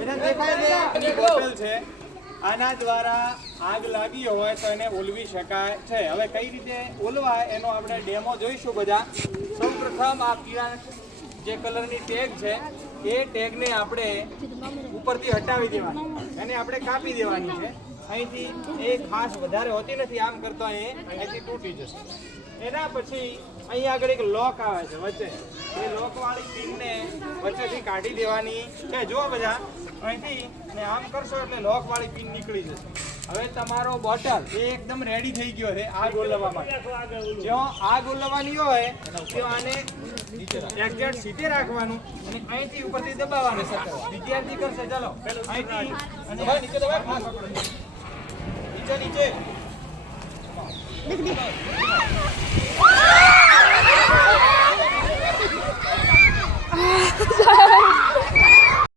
Bottle છે, આના દ્વારા આગ લાગી હોય તો એને ઓલવી શકાય છે. હવે કઈ રીતે ઓલવાય એનો આપણે ડેમો જોઈશું બધા. સૌપ્રથમ આ પીળા જે કલરની ટેગ છે એ ટેગને આપણે ઉપરથી હટાવી દેવાની, એને આપણે કાપી દેવાની છે. અહીંથી એ ખાસ વધારે હોતી નથી, આમ કરતો અહીંથી તૂટી જશે. એના પછી અહીં આગળ એક લોક આવે છે વચ્ચે, એ લોક વાળી પિનને વચ્ચેથી કાઢી દેવાની છે. જુઓ બધા, અહીંથી ને આમ કરશો એટલે લોક વાળી પિન નીકળી જશે. હવે તમારો બોટલ એ એકદમ રેડી થઈ ગયો છે આગ ઓલવવા માટે. જો આગ ઓલવવાની હોય તો આને એક્ઝેક્ટ સીધે રાખવાનું અને અહીંથી ઉપરથી દબાવવાનું. વિદ્યાર્થી કરશે, ચાલો અહીંથી અને નીચે દબાવ, ખાસ પકડો, નીચે નીચે